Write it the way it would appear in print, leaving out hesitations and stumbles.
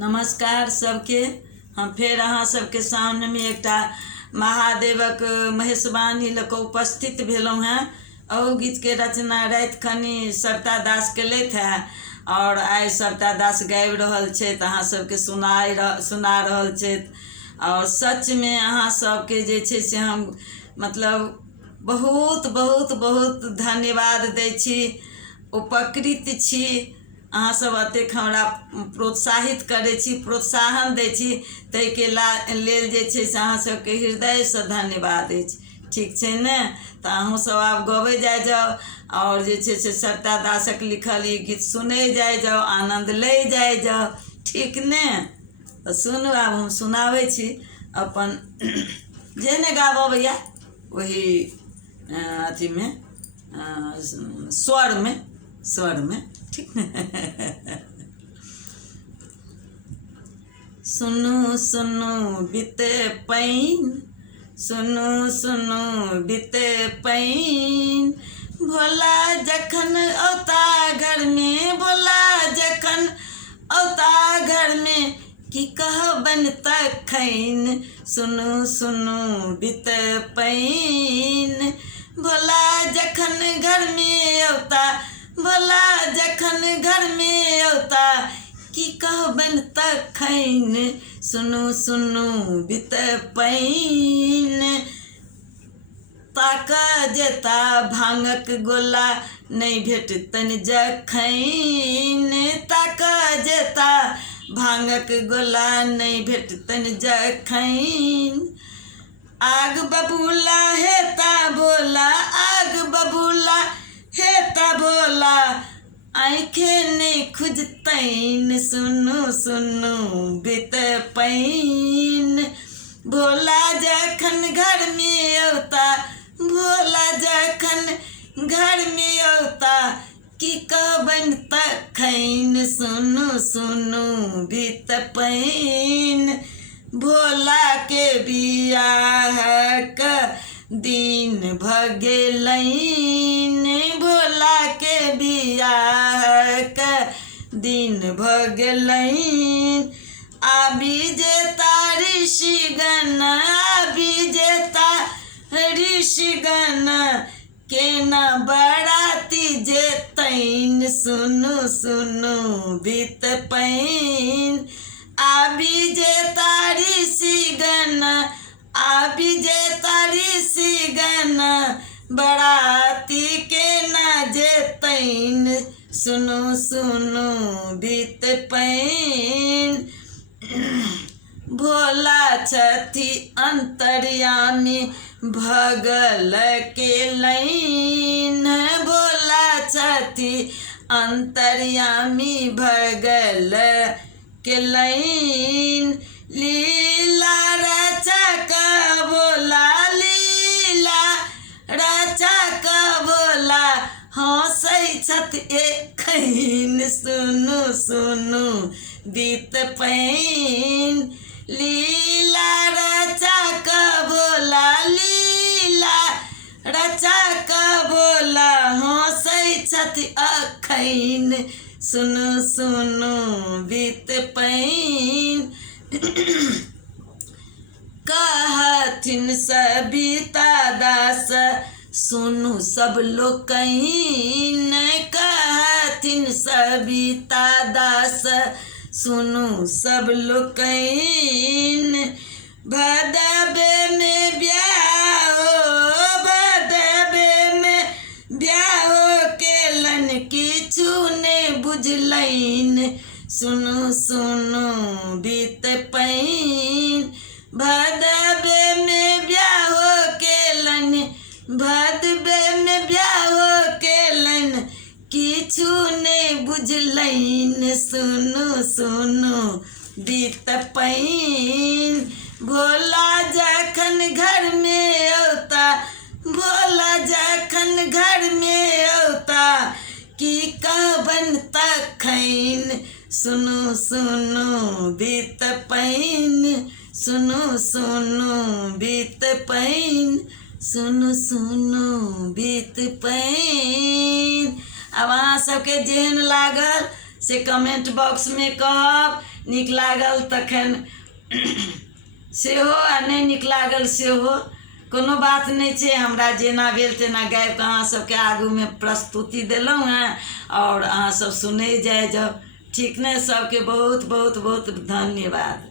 नमस्कार सबके। हम फेर अहाँ सबके सामने में एकटा महादेवक महेशवाणी लऽ कऽ उपस्थित भेलहुँ हैं। अहू गीत के रचना राति खनी सविता दास केलथि हैं और आइ सविता दास गाबि रहल छथि, अहाँ सबके सुना रहल छथि। और सच में अहाँ सबके जे छै से हम मतलब बहुत बहुत बहुत धन्यवाद दै छी, उपकृत छी। अहाँ सब अतेक हमरा प्रोत्साहित करै छी, प्रोत्साहन दै छी, ताहिके लेल जे छै से अहाँ सबके हृदयसँ धन्यवाद अछि। ठीक छै ने? तऽ अहूँ सब आब गबै जाओ और जे छै से सविता दासक लिखल ई गीत सुनै जाओ, आनंद ले जाओ। ठीक ने? तऽ सुनू, आब हम सुनाबै छी अपन जे ने गाबऽ भैया वही अथी में स्वर में ठीक ने? सुनू सुनू बीते पाइन, सुनू सुनू बीते पाइन, भोला जखन औता घर में, भोला जखन औता घर में, की कहबन तखन। सुनू सुनू बीते पाइन, भोला जखन घर में औता, भोला जखन घर में औता, की कहबन तखन। सुनू सुनू बीते पाइन, ताका जेता भांगक गोला नहीं भेटतन जखन, ताका जेता भांगक गोला नहीं भेटतन जखन। आग बबूला हेता भोला, आग बबूला हेता भोला, आँखें नहीं खुजतैन। सुनू सुनू बीते पाइन, भोला जखन घर में औता, भोला जखन घर में औता, की कहबन तखन। सुनू सुनू बीते पाइन, भोला के बियाहक दिन भ गेलैन, भोला के बियाहक दिन भ गेलैन। आबि जेता ऋषिगण, आबि जेता ऋषिगण, केना बराती जेतैन। सुनू सुनू बीते पाइन, आबि जेता ऋषिगण, आबि जेता ऋषिगण, बराती केना जेतैन। सुनू सुनू बीते पाइन, भोला छथि अंतर्यामी भगल के लैन, भोला छथि अंतर्यामी भगल के लैन। लीला रचा का बोला, लीला रचा का बोला, हँसै छथि एखन। सुनू सुनू बीते पाइन, लीला रचा का बोला, लीला रचा का बोला, हँसै छथि एखन। सुनू सुनू बीते पाइन, कहथिन सविता दास सुनू सब लोकैन, कहथिन सविता दास सुनू सब लोकैन। भदबे में ब्याह, भदबे में ब्याह केलन, किछु ने बुझलैन। सुनू सुनू बीते पाइन, भदबे में ब्याह केलन, भदबे में ब्याह केलन, किछु ने बुझलैन। सुनू सुनू बीते पाइन, भोला जखन घर में औता, भोला जखन घर में औता, की कहबन तखन। सुनू सुनू बीते पाइन, सुनू सुनू बीते पाइन, सुनू सुनू बीते पाइन। अब अहाँ सबके जेहन लागल से कमेंट बॉक्स में कहब। नीक लागल तखन सेहो आ नहीं नीक लागल सेहो कोनो बात नहीं छै। हमरा जेना भेल तेना गाबि कऽ अहाँ सबके आगूमे प्रस्तुति देलहुँ हेँ और अहाँ सब सुनै जाए जाउ। ठीक ने? सबके बहुत बहुत बहुत धन्यवाद।